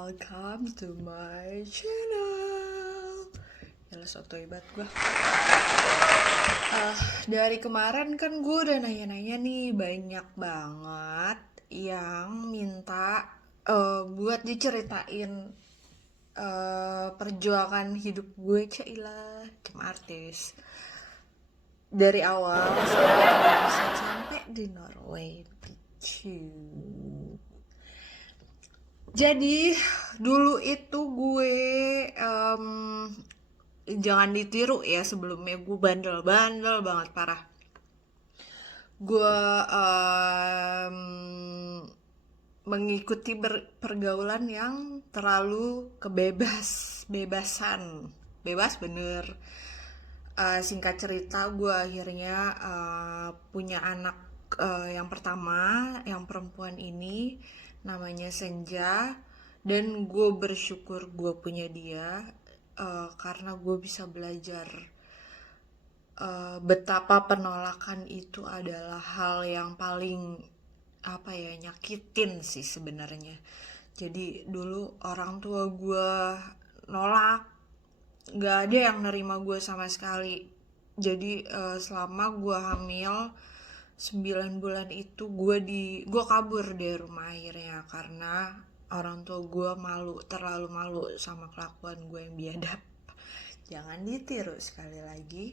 welcome to my channel. Yalah soto hebat gue. Dari kemarin kan gue udah nanya-nanya nih, banyak banget yang minta buat diceritain perjuangan hidup gue, cailah cem artis dari awal sampai di Norway. Jadi dulu itu gue jangan ditiru ya, sebelumnya gue bandel banget parah. Gue mengikuti pergaulan yang terlalu bebasan, bebas bener. Singkat cerita, gue akhirnya punya anak yang pertama, yang perempuan ini namanya Senja, dan gue bersyukur gue punya dia karena gue bisa belajar betapa penolakan itu adalah hal yang paling nyakitin sih sebenarnya. Jadi dulu orang tua gue nolak, nggak ada yang nerima gue sama sekali. Jadi selama gue hamil 9 bulan itu gue kabur dari rumah akhirnya karena orang tua gue terlalu malu sama kelakuan gue yang biadab. Jangan ditiru sekali lagi.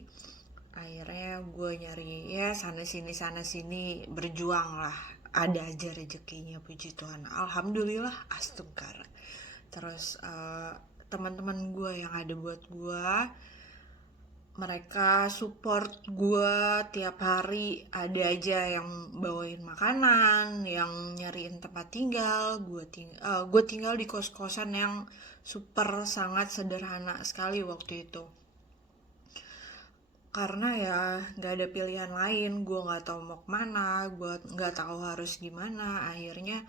Akhirnya gue nyari ya sana sini berjuang lah, ada aja rezekinya, puji Tuhan, alhamdulillah, astungkar. Terus teman-teman gue yang ada buat gue, mereka support gue tiap hari, ada aja yang bawain makanan, yang nyariin tempat tinggal. Gue tinggal di kos-kosan yang super sangat sederhana sekali waktu itu, karena ya nggak ada pilihan lain. Gue nggak tahu mau kemana, gue nggak tahu harus gimana. Akhirnya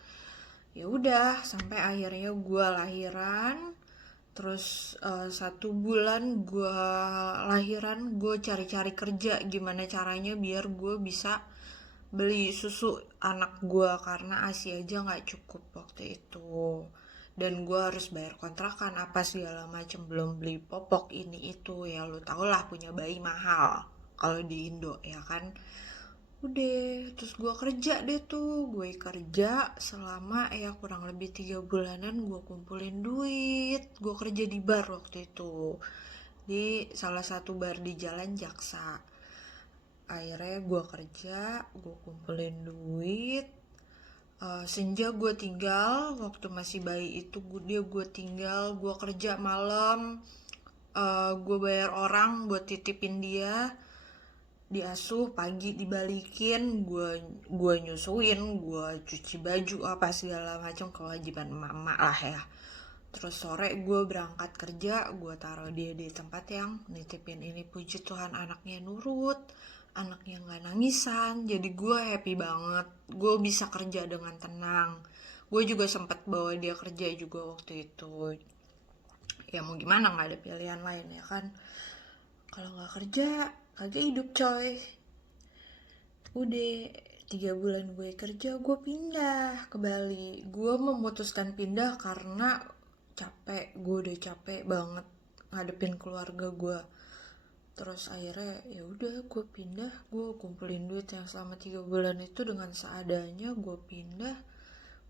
ya udah, sampai akhirnya gue lahiran. Terus 1 bulan gue lahiran, gue cari-cari kerja gimana caranya biar gue bisa beli susu anak gue, karena ASI aja nggak cukup waktu itu, dan gue harus bayar kontrakan apa segala macem, belum beli popok ini itu. Ya lu tau lah, punya bayi mahal kalau di Indo ya kan. Udah, terus gue kerja deh tuh. Gue kerja selama ya kurang lebih 3 bulanan, gue kumpulin duit. Gue kerja di bar waktu itu, di salah satu bar di Jalan Jaksa. Akhirnya gue kerja, gue kumpulin duit. Senja gue tinggal waktu masih bayi itu, gue tinggal, gue kerja malam. Gue bayar orang buat titipin dia, diasuh, pagi dibalikin, gue nyusuin, gue cuci baju apa segala macam, kewajiban emak-emak lah ya. Terus sore gue berangkat kerja, gue taruh dia di tempat yang nitipin ini. Puji Tuhan, anaknya nurut, anaknya nggak nangisan. Jadi gue happy banget, gue bisa kerja dengan tenang. Gue juga sempat bawa dia kerja juga waktu itu. Ya mau gimana, nggak ada pilihan lain ya kan. Kalau nggak kerja kagak hidup coy. Udah 3 bulan gue kerja, gue pindah ke Bali. Gue memutuskan pindah karena capek, gue udah capek banget ngadepin keluarga gue. Terus akhirnya ya udah, gue pindah. Gue kumpulin duit yang selama 3 bulan itu dengan seadanya. Gue pindah,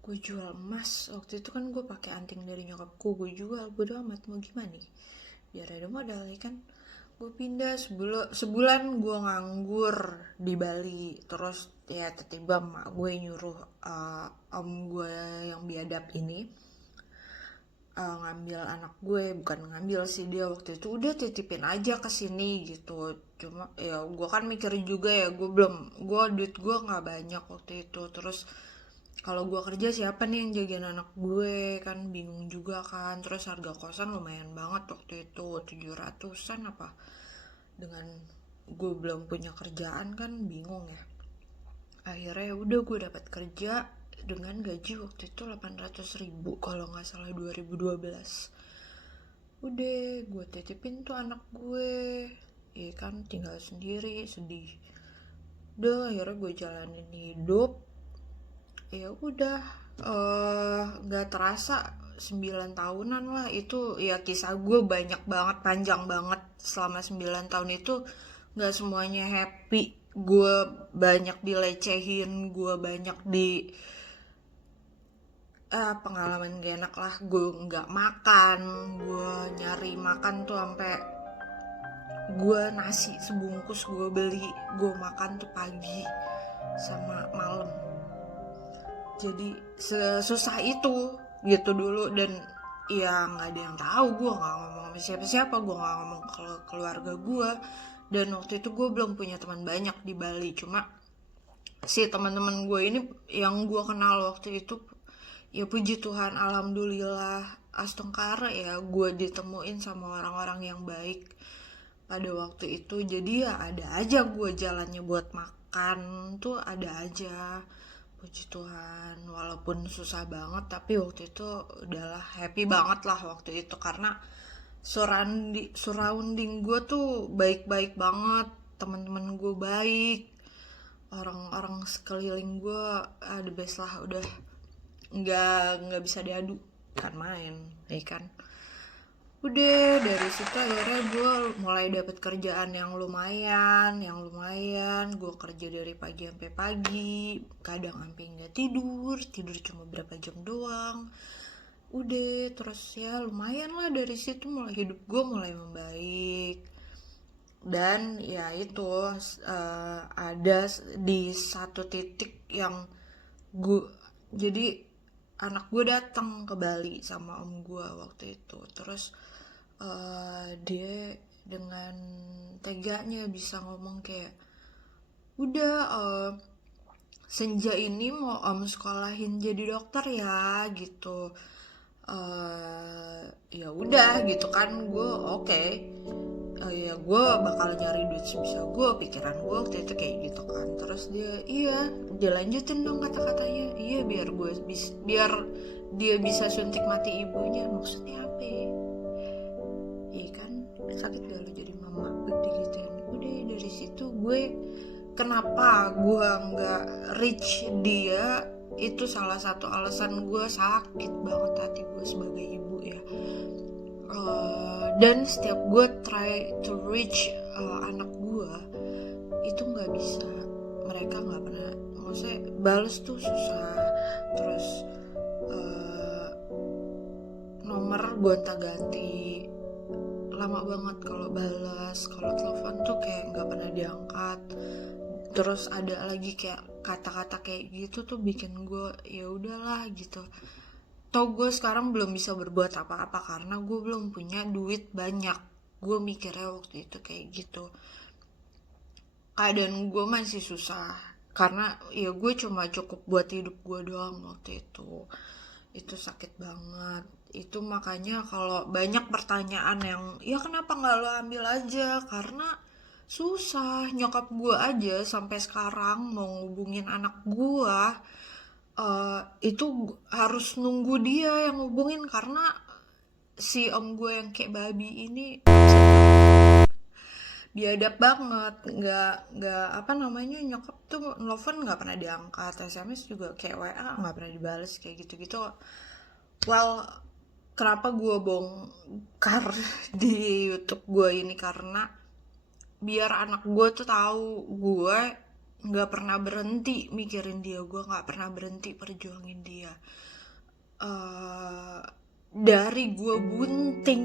gue jual emas. Waktu itu kan gue pakai anting dari nyokapku, gue jual. Bodo amat, mau gimana nih, biar ada modal ya kan. Gue pindah sebulan gue nganggur di Bali. Terus ya tiba-tiba emak gue nyuruh om gue yang biadab ini ngambil anak gue. Bukan ngambil sih, dia waktu itu udah titipin aja ke sini gitu. Cuma ya gue kan mikir juga ya, duit gue nggak banyak waktu itu. Terus kalau gue kerja siapa nih yang jagain anak gue, kan bingung juga kan. Terus harga kosan lumayan banget waktu itu, 700-an apa. Dengan gue belum punya kerjaan kan bingung ya. Akhirnya udah, gue dapat kerja dengan gaji waktu itu 800.000 kalau nggak salah, 2012. Udah, gue titipin tuh anak gue, ya kan, tinggal sendiri, sedih. Udah, akhirnya gue jalanin hidup. Ya udah, nggak terasa 9 tahunan lah. Itu ya kisah gue banyak banget, panjang banget. Selama 9 tahun itu gak semuanya happy. Gue banyak dilecehin, gue banyak di pengalaman gak enak lah. Gue nggak makan, gue nyari makan tuh sampai gue nasi sebungkus gue beli, gue makan tuh pagi sama malam. Jadi sesusah itu gitu dulu. Dan ya nggak ada yang tahu, gue nggak ngomong sama siapa-siapa, gue nggak ngomong ke keluarga gue. Dan waktu itu gue belum punya teman banyak di Bali, cuma si teman-teman gue ini yang gue kenal waktu itu, ya puji Tuhan, alhamdulillah, astungkara ya, gue ditemuin sama orang-orang yang baik pada waktu itu. Jadi ya ada aja gue jalannya buat makan tuh, ada aja, puji Tuhan. Walaupun susah banget, tapi waktu itu udahlah happy banget lah waktu itu, karena surrounding gue tuh baik-baik banget, teman-teman gue baik, orang-orang sekeliling gue the best lah, udah nggak bisa diadu, kan main, ya kan. Udah dari situ akhirnya gue mulai dapet kerjaan yang lumayan. Gue kerja dari pagi sampai pagi, kadang sampai nggak tidur cuma berapa jam doang. Udah terus ya lumayan lah, dari situ mulai hidup gue mulai membaik. Dan ya itu ada di satu titik yang gue, jadi anak gue datang ke Bali sama om gue waktu itu. Terus dia dengan teganya bisa ngomong kayak, udah Senja ini mau om sekolahin jadi dokter ya gitu. Ya udah gitu kan, gue oke. Ya gue bakal nyari duit sebisa gue, pikiran gue waktu itu kayak gitu kan. Terus dia lanjutin dong kata-katanya, iya biar dia bisa suntik mati ibunya. Maksudnya apa ya? Iya kan, sakit gak lo jadi mama digituin. Udah dari situ gue, kenapa gue nggak reach dia, itu salah satu alasan gue, sakit banget hati gue sebagai ibu ya. Dan setiap gue try to reach anak gue itu nggak bisa. Mereka nggak pernah, maksudnya bales tuh susah. Terus nomor gonta-ganti, lama banget kalau balas, kalau telepon tuh kayak nggak pernah diangkat. Terus ada lagi kayak kata-kata kayak gitu tuh bikin gue ya udahlah gitu. Toh gue sekarang belum bisa berbuat apa-apa karena gue belum punya duit banyak. Gue mikirnya waktu itu kayak gitu. Keadaan gue masih susah karena ya gue cuma cukup buat hidup gue doang waktu itu. Itu sakit banget. Itu makanya kalau banyak pertanyaan yang, ya kenapa gak lo ambil aja, karena susah. Nyokap gue aja sampai sekarang mau ngubungin anak gue itu harus nunggu dia yang ngubungin, karena si om gue yang kayak babi ini biadab banget. Nggak apa namanya, nyokap tuh nelfon nggak pernah diangkat, SMS juga kayak WA nggak pernah dibales, kayak gitu-gitu. Well, kenapa gue bongkar di YouTube gue ini, karena biar anak gue tuh tahu gue nggak pernah berhenti mikirin dia, gue nggak pernah berhenti perjuangin dia. Dari gue bunting,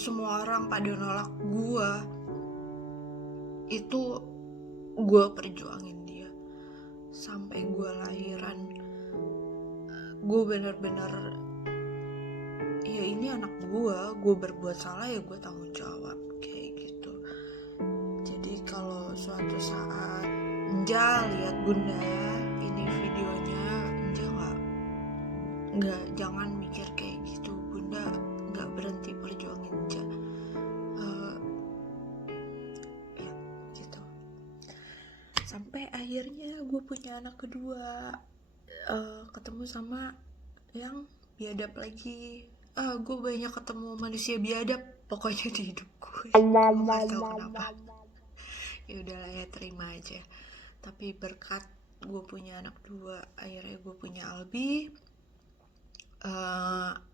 semua orang pada nolak gue, itu gue perjuangin dia sampai gue lahiran. Gue bener-bener, ya ini anak gue berbuat salah ya gue tanggung jawab, kayak gitu. Jadi kalau suatu saat Nja lihat bunda ya ini videonya, Nja nggak jangan mikir kayak gitu. Bunda nggak berhenti perjuangin Nja. Ya gitu. Sampai akhirnya gue punya anak kedua, ketemu sama yang biadab lagi. Gue banyak ketemu manusia biadab pokoknya di hidup gue. Gue gak tahu kenapa. Ya udahlah ya, terima aja. Tapi berkat gue punya anak dua, akhirnya gue punya Albi.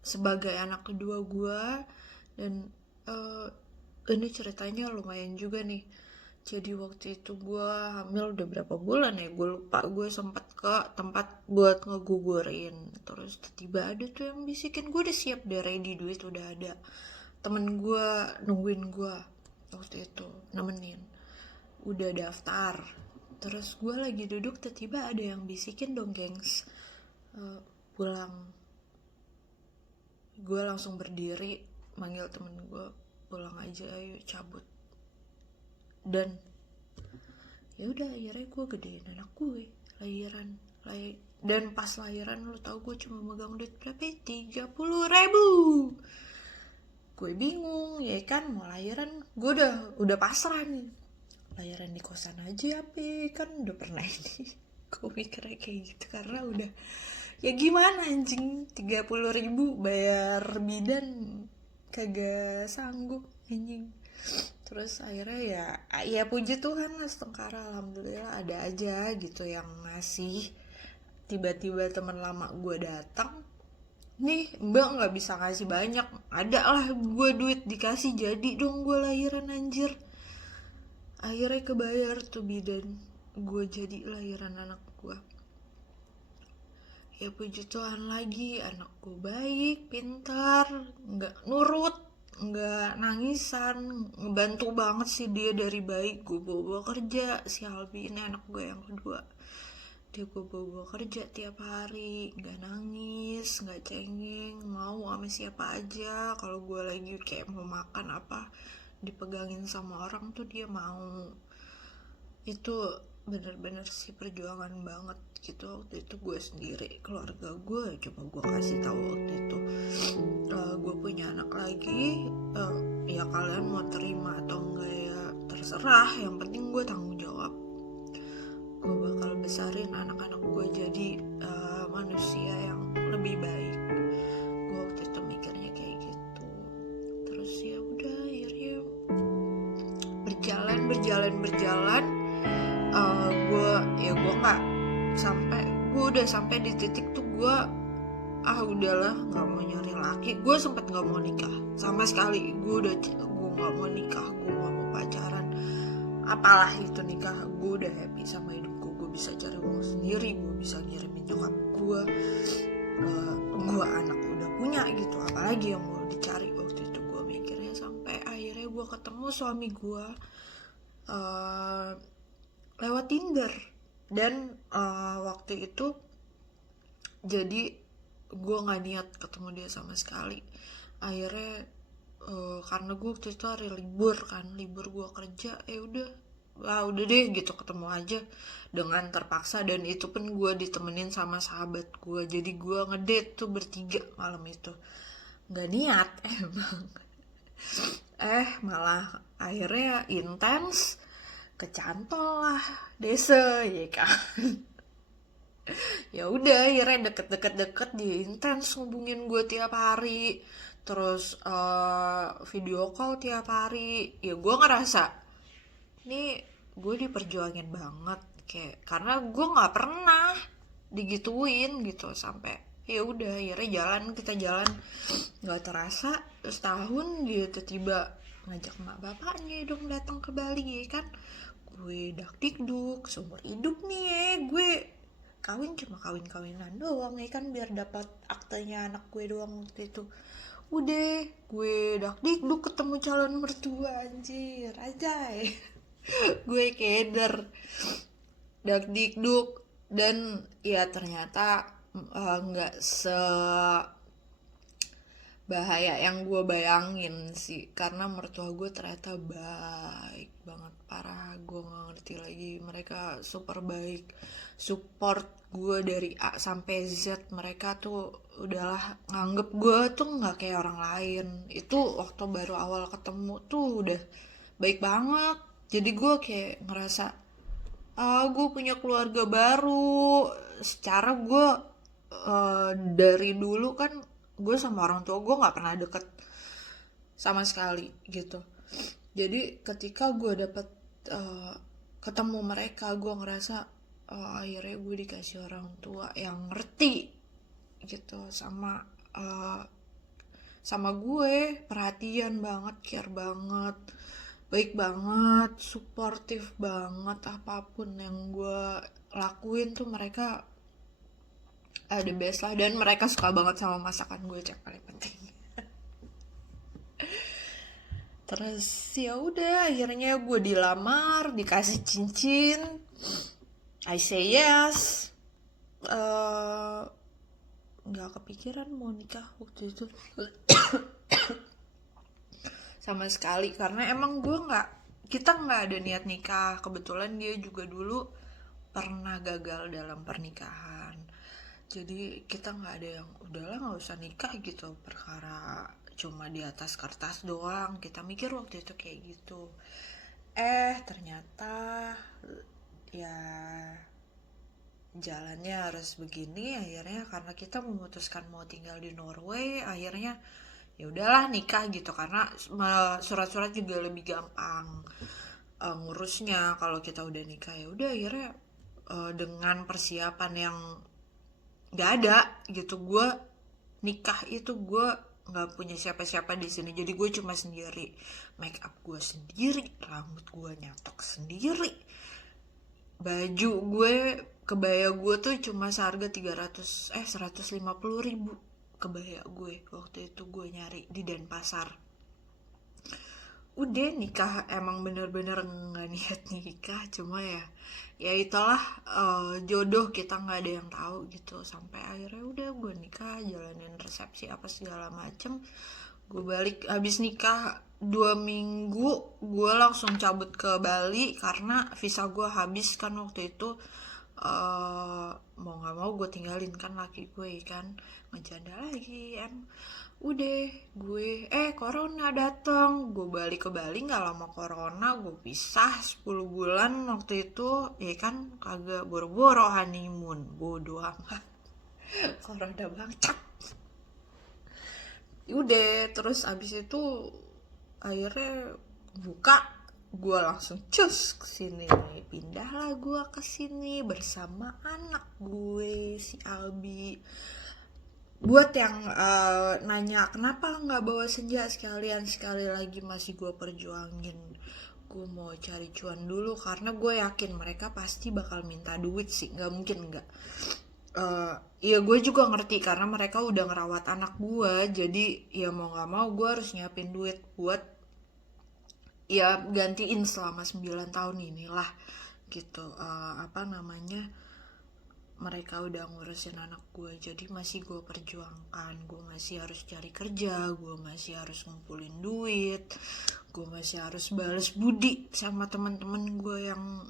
sebagai anak kedua gue. Dan ini ceritanya lumayan juga nih. Jadi waktu itu gue hamil udah berapa bulan ya, gue lupa. Gue sempat ke tempat buat ngegugurin, terus tiba ada tuh yang bisikin. Gue udah siap, udah ready, duit udah ada, temen gue nungguin gue waktu itu, nemenin, udah daftar. Terus gue lagi duduk, tiba-tiba ada yang bisikin dong gengs, pulang. Gue langsung berdiri manggil temen gue, pulang aja, ayo cabut. Dan ya udah, akhirnya gue gedein anak gue, lahiran. Dan pas lahiran, lo tau gue cuma megang duit berapa? 30.000. Gue bingung ya kan, mau lahiran gue udah pasrah nih, lahiran di kosan aja apa kan, udah pernah ini. Gue mikirnya kayak gitu karena udah, ya gimana anjing, 30.000 bayar bidan kagak sanggup anjing. Terus akhirnya ya puji Tuhan lah, setengkara alhamdulillah ada aja gitu yang ngasih. Tiba-tiba teman lama gue datang, nih mbak nggak bisa ngasih banyak, ada lah gue duit dikasih, jadi dong gue lahiran anjir. Akhirnya kebayar tuh bidan, gue jadi lahiran anak gue. Ya puji Tuhan lagi, anakku baik, pintar, nggak nurut, nggak nangisan, ngebantu banget sih dia dari bayi. Gue bawa kerja, si Albi ini anak gue yang kedua, dia gue bawa kerja tiap hari, nggak nangis, nggak cengeng, mau sama siapa aja. Kalau gue lagi kayak mau makan apa dipegangin sama orang tuh dia mau. Itu bener-bener sih perjuangan banget gitu. Waktu itu gue sendiri, keluarga gue coba gue kasih tahu waktu itu, gue punya anak lagi, ya kalian mau terima atau enggak ya terserah, yang penting gue tanggung jawab, gue bakal besarin anak-anak gue jadi manusia yang lebih baik. Gue waktu itu mikirnya kayak gitu. Terus ya udah, akhirnya berjalan. Gue nggak sampai, gue udah sampai di titik tuh gue udahlah nggak mau nyari laki. Gue sempet nggak mau nikah sama sekali. Gue nggak mau nikah, gue nggak mau pacaran, apalah itu nikah. Gue udah happy sama hidup gue bisa cari uang sendiri, gue bisa ngirimin nyokap gue anak udah punya gitu, apalagi yang mau dicari. Waktu itu gue mikirnya, sampai akhirnya gue ketemu suami gue lewat Tinder. Dan waktu itu jadi gue nggak niat ketemu dia sama sekali. Akhirnya karena gue waktu itu hari libur gue kerja, udah deh gitu, ketemu aja dengan terpaksa. Dan itu pun gue ditemenin sama sahabat gue, jadi gue ngedate tuh bertiga malam itu, nggak niat emang. Malah akhirnya intens, kecantol lah desa ya kan. Ya udah, akhirnya deket dia intens ngubungin gue tiap hari, terus video call tiap hari. Ya gue ngerasa nih gue diperjuangin banget, kayak karena gue nggak pernah digituin gitu. Sampai ya udah, akhirnya kita jalan nggak terasa setahun, dia tiba-tiba ngajak mak bapaknya dong datang ke Bali ya kan. Gue dakdikduk seumur hidup nih ya, gue kawin cuma kawin-kawinan doang ya kan, biar dapat aktenya anak gue doang waktu itu. Udah, gue dakdikduk ketemu calon mertua, anjir aja. Gue keder dakdikduk. Dan ya ternyata nggak bahaya yang gue bayangin sih, karena mertua gue ternyata baik banget, parah. Gue nggak ngerti lagi, mereka super baik, support gue dari A sampai Z. Mereka tuh udahlah nganggep gue tuh nggak kayak orang lain. Itu waktu baru awal ketemu tuh udah baik banget. Jadi gue kayak ngerasa gue punya keluarga baru. Secara gue dari dulu kan gue sama orang tua gue nggak pernah deket sama sekali gitu. Jadi ketika gue dapet ketemu mereka, gue ngerasa akhirnya gue dikasih orang tua yang ngerti gitu sama uh, sama gue, perhatian banget, care banget, baik banget, suportif banget. Apapun yang gue lakuin tuh mereka the best lah, dan mereka suka banget sama masakan gue, yang paling penting. Terus ya udah, akhirnya gue dilamar, dikasih cincin, I say yes. eh nggak kepikiran mau nikah waktu itu sama sekali, karena emang kita nggak ada niat nikah. Kebetulan dia juga dulu pernah gagal dalam pernikahan, jadi kita nggak ada yang udahlah nggak usah nikah gitu, perkara cuma di atas kertas doang, kita mikir waktu itu kayak gitu. Ternyata ya jalannya harus begini. Akhirnya karena kita memutuskan mau tinggal di Norway, akhirnya ya udahlah nikah gitu, karena surat-surat juga lebih gampang ngurusnya kalau kita udah nikah. Ya udah, akhirnya dengan persiapan yang nggak ada gitu, gue nikah itu gue nggak punya siapa-siapa di sini, jadi gue cuma sendiri, make up gue sendiri, rambut gue nyatok sendiri, baju gue, kebaya gue tuh cuma seharga 150.000 kebaya gue waktu itu gue nyari di Denpasar. Udah nikah, emang bener-bener nggak niat nikah, cuma ya itulah, jodoh, kita nggak ada yang tahu gitu. Sampai akhirnya udah gue nikah, jalanin resepsi apa segala macem. Gue balik habis nikah 2 minggu, gue langsung cabut ke Bali karena visa gue habis kan waktu itu. Mau nggak mau gue tinggalin kan laki gue kan, ngejanda lagi em. Udah, gue corona datang, gue balik ke Bali nggak lama corona, gue pisah 10 bulan waktu itu ya kan, kagak boro-boro honeymoon, bodo amat. Corona bangcat. Udah, terus abis itu akhirnya buka, gue langsung cus kesini, pindahlah gue kesini bersama anak gue si Albi. Buat yang nanya kenapa nggak bawa senja sekalian, sekali lagi masih gue perjuangin. Gue mau cari cuan dulu karena gue yakin mereka pasti bakal minta duit sih, nggak mungkin nggak. Ya gue juga ngerti karena mereka udah ngerawat anak gue, jadi ya mau nggak mau gue harus nyiapin duit buat ya gantiin selama 9 tahun inilah gitu. Apa namanya, mereka udah ngurusin anak gue, jadi masih gue perjuangkan. Gue masih harus cari kerja, gue masih harus ngumpulin duit, gue masih harus balas budi sama teman-teman gue yang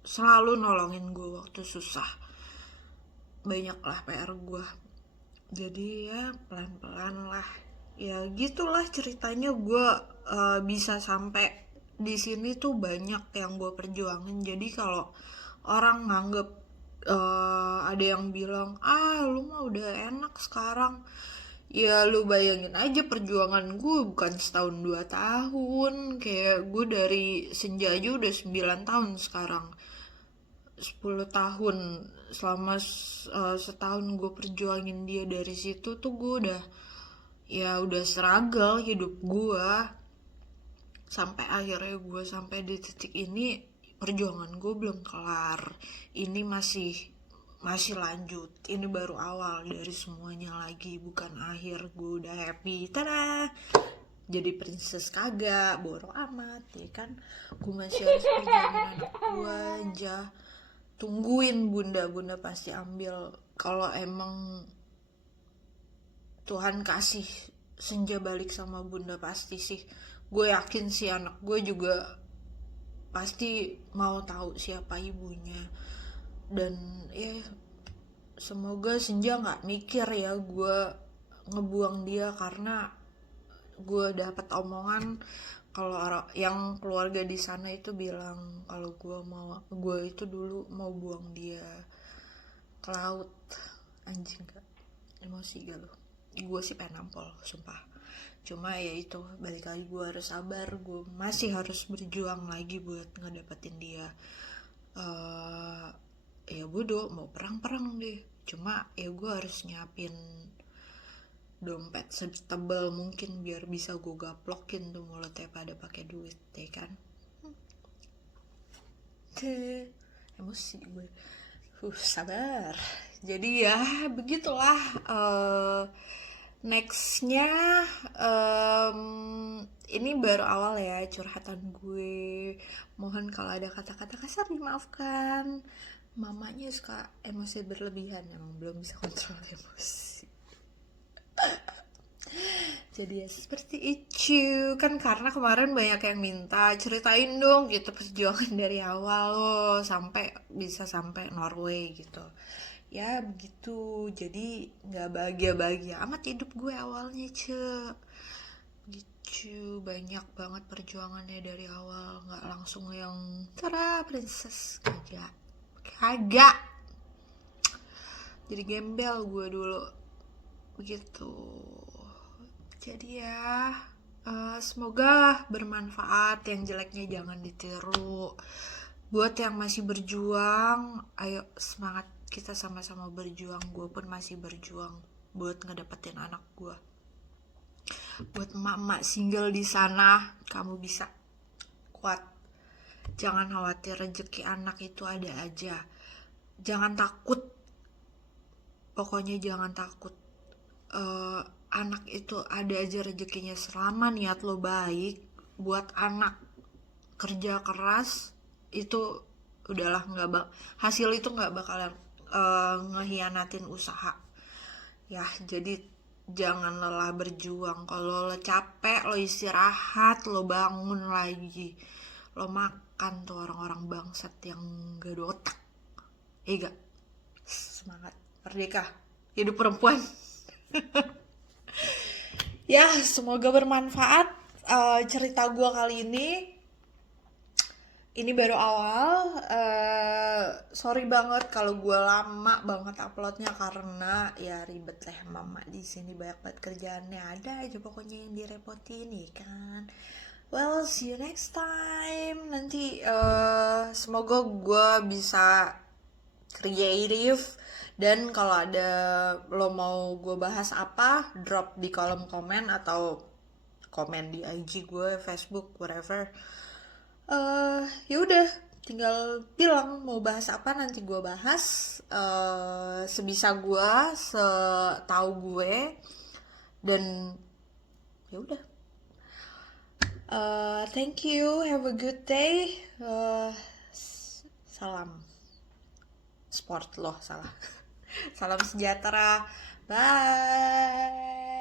selalu nolongin gue waktu susah. Banyak lah PR gue, jadi ya pelan-pelan lah. Ya gitulah ceritanya gue bisa sampai di sini tuh banyak yang gue perjuangin. Jadi kalau orang nganggep ada yang bilang lu mah udah enak sekarang, ya lu bayangin aja perjuangan gue bukan setahun 2 tahun. Kayak gue dari senja aja udah 9 tahun sekarang, 10 tahun. Selama setahun gue perjuangin dia, dari situ tuh gue udah struggle hidup gue sampai akhirnya gue sampai di titik ini. Perjuangan gue belum kelar, ini masih lanjut, ini baru awal dari semuanya lagi, bukan akhir. Gue udah happy, tada, jadi princess kagak, bodo amat ya kan. Gue masih harus perjuangin anak gue aja. Tungguin bunda pasti ambil. Kalau emang Tuhan kasih senja balik sama bunda, pasti sih, gue yakin sih anak gue juga pasti mau tahu siapa ibunya. Dan ya semoga senja nggak mikir ya gue ngebuang dia, karena gue dapet omongan kalau yang keluarga di sana itu bilang kalau gue itu dulu mau buang dia ke laut. Anjing gak? Emosi gak lo? Gue sih pengen nampol, sumpah. Cuma ya itu, balik lagi gue harus sabar, gue masih harus berjuang lagi buat ngedapetin dia. Ya bodo, mau perang deh. Cuma ya gue harus nyiapin dompet setebal mungkin biar bisa gue gaplokin tuh mulutnya pada pakai duit, ya kan? Emosi gue. Sabar. Jadi ya begitulah. Nextnya, ini baru awal ya curhatan gue. Mohon kalau ada kata-kata kasar dimaafkan. Mamanya suka emosi berlebihan, emang belum bisa kontrol emosi. Jadi ya seperti itu kan, karena kemarin banyak yang minta ceritain dong gitu perjuangan dari awal lo sampai bisa sampai Norway gitu. Ya begitu, jadi nggak bahagia-bahagia amat hidup gue awalnya, gitu. Banyak banget perjuangannya dari awal, nggak langsung yang tara princess, kagak, kagak. Jadi gembel gue dulu begitu. Jadi ya, semoga bermanfaat. Yang jeleknya jangan ditiru. Buat yang masih berjuang, ayo semangat, kita sama-sama berjuang. Gue pun masih berjuang buat ngedapetin anak gue. Buat emak-emak single di sana, kamu bisa, kuat. Jangan khawatir, rezeki anak itu ada aja. Jangan takut, pokoknya jangan takut. Anak itu ada aja rezekinya selama niat lo baik. Buat anak, kerja keras itu udahlah, hasil itu nggak bakalan ngehianatin usaha ya. Jadi jangan lelah berjuang. Kalau lo capek, lo istirahat, lo bangun lagi, lo makan tuh orang-orang bangsat yang gak ada otak. Gak, semangat, merdeka, hidup perempuan. Ya, semoga bermanfaat cerita gue kali ini. Ini baru awal. Sorry banget kalau gue lama banget uploadnya karena ya ribet lah, mama di sini banyak banget kerjaannya, ada aja pokoknya yang direpotin nih kan. Well, see you next time. Nanti semoga gue bisa kreatif, dan kalau ada lo mau gue bahas apa, drop di kolom komen atau komen di IG gue, Facebook, whatever. Ya udah, tinggal bilang mau bahas apa, nanti gue bahas sebisa gue, setahu gue, dan ya udah. Thank you, have a good day. Salam sport loh, salah. Salam sejahtera, bye.